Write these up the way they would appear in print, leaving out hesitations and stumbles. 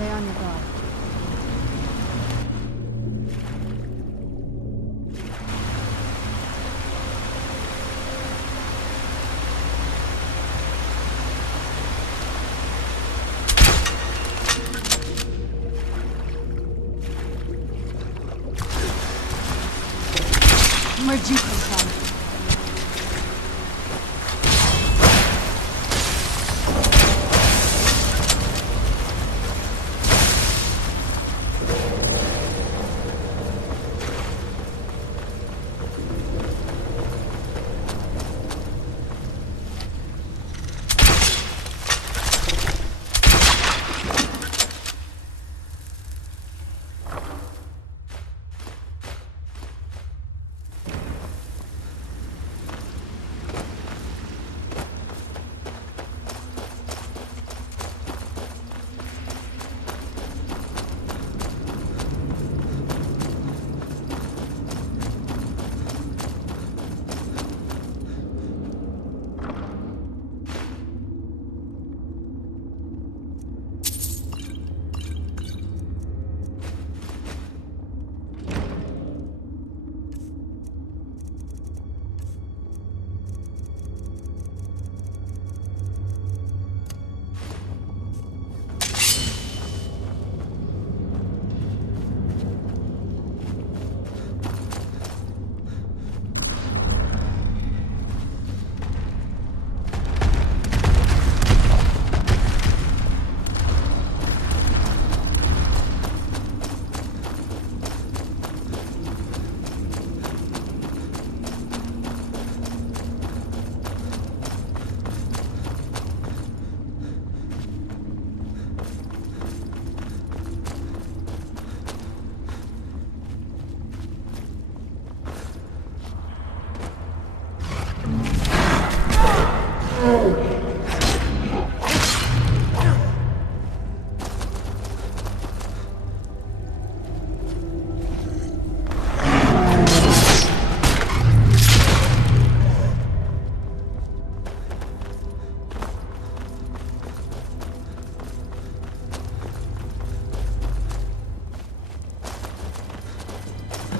Stay on your guard. Where'd you come from?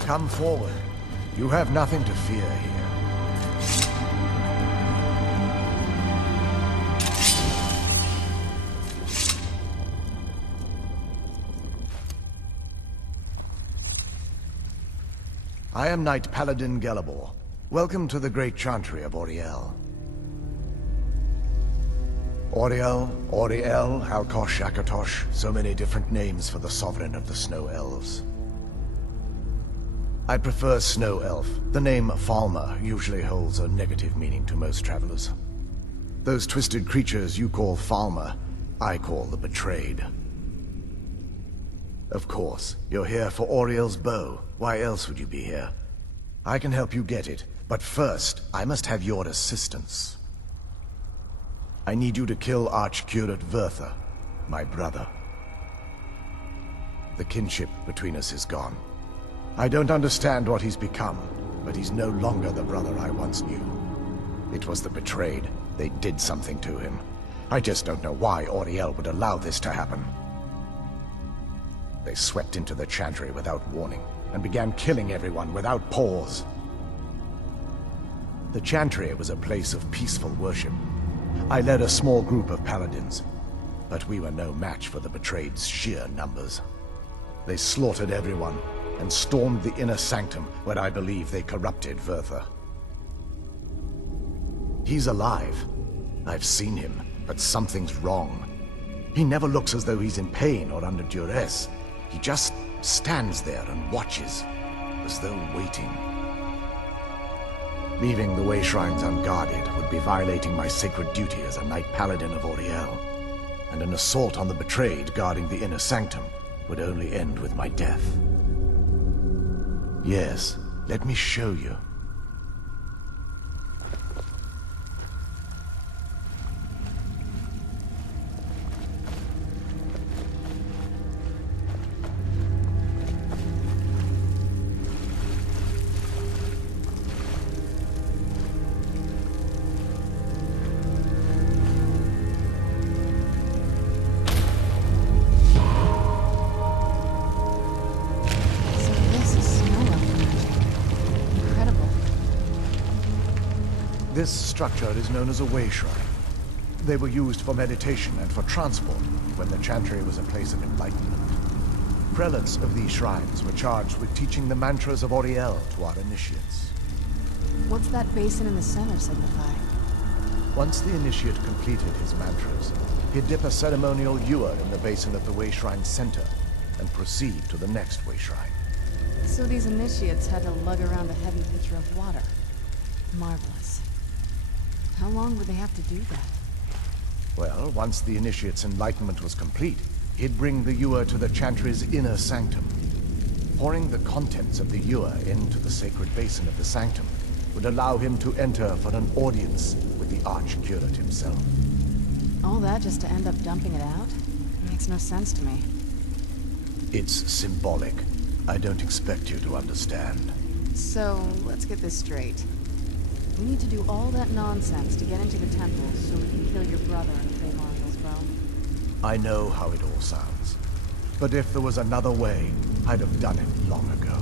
Come forward. You have nothing to fear here. I am Knight Paladin Gelabor. Welcome to the Great Chantry of Auriel. Auriel, Auriel, Alkosh, Akatosh, so many different names for the Sovereign of the Snow Elves. I prefer Snow Elf. The name Falmer usually holds a negative meaning to most travelers. Those twisted creatures you call Falmer, I call the Betrayed. Of course, you're here for Auriel's bow. Why else would you be here? I can help you get it, but first, I must have your assistance. I need you to kill Archcurate Vertha, my brother. The kinship between us is gone. I don't understand what he's become, but he's no longer the brother I once knew. It was the Betrayed. They did something to him. I just don't know why Auriel would allow this to happen. They swept into the Chantry without warning, and began killing everyone without pause. The Chantry was a place of peaceful worship. I led a small group of paladins, but we were no match for the Betrayed's sheer numbers. They slaughtered everyone, and stormed the inner sanctum where I believe they corrupted Vertha. He's alive. I've seen him, but something's wrong. He never looks as though he's in pain or under duress. He just stands there and watches, as though waiting. Leaving the way shrines unguarded would be violating my sacred duty as a Knight Paladin of Auriel, and an assault on the Betrayed guarding the inner sanctum would only end with my death. Yes, let me show you. This structure is known as a way shrine. They were used for meditation and for transport when the Chantry was a place of enlightenment. Prelates of these shrines were charged with teaching the mantras of Oriel to our initiates. What's that basin in the center signify? Once the initiate completed his mantras, he'd dip a ceremonial ewer in the basin of the way shrine's center and proceed to the next way shrine. So these initiates had to lug around a heavy pitcher of water. Marvelous. How long would they have to do that? Well, once the initiate's enlightenment was complete, he'd bring the ewer to the Chantry's inner sanctum. Pouring the contents of the ewer into the sacred basin of the sanctum would allow him to enter for an audience with the Archcurate himself. All that just to end up dumping it out? Makes no sense to me. It's symbolic. I don't expect you to understand. So, let's get this straight. We need to do all that nonsense to get into the temple so we can kill your brother and claim Ariel's bone. I know how it all sounds. But if there was another way, I'd have done it long ago.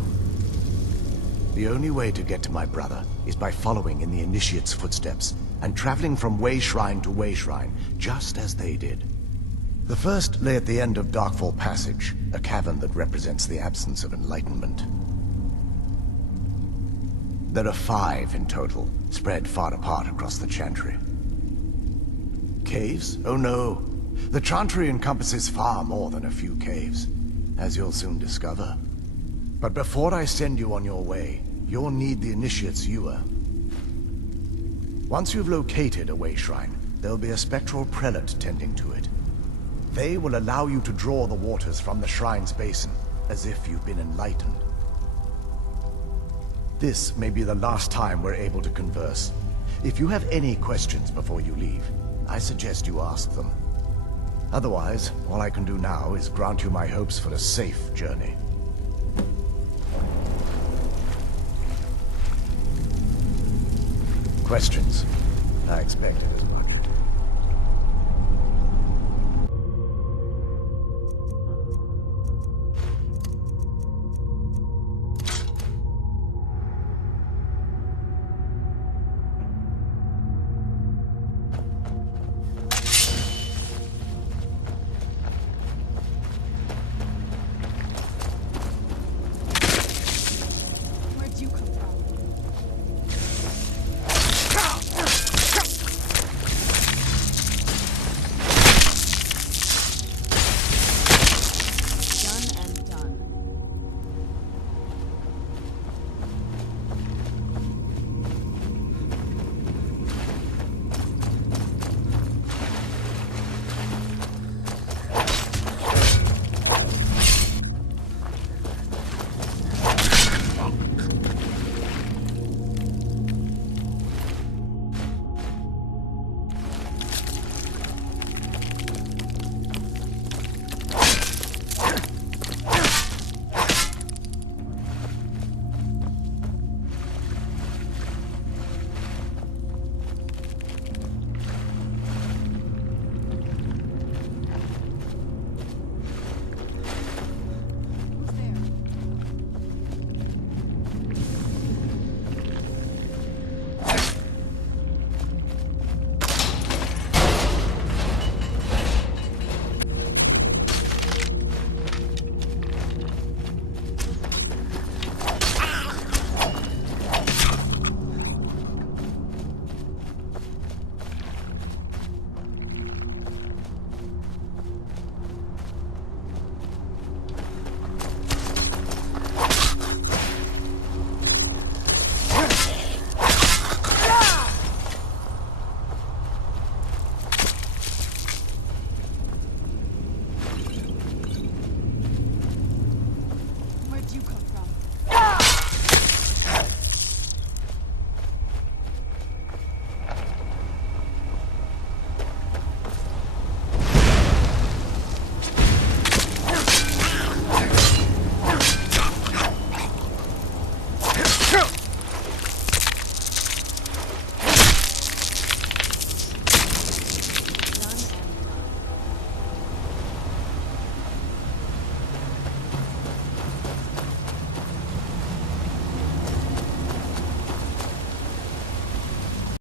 The only way to get to my brother is by following in the Initiate's footsteps and traveling from way shrine to way shrine, just as they did. The first lay at the end of Darkfall Passage, a cavern that represents the absence of enlightenment. There are 5 in total, spread far apart across the Chantry. Caves? Oh no. The Chantry encompasses far more than a few caves, as you'll soon discover. But before I send you on your way, you'll need the Initiate's ewer. Once you've located a way shrine, there'll be a spectral prelate tending to it. They will allow you to draw the waters from the shrine's basin, as if you've been enlightened. This may be the last time we're able to converse. If you have any questions before you leave, I suggest you ask them. Otherwise, all I can do now is grant you my hopes for a safe journey. Questions? I expected it.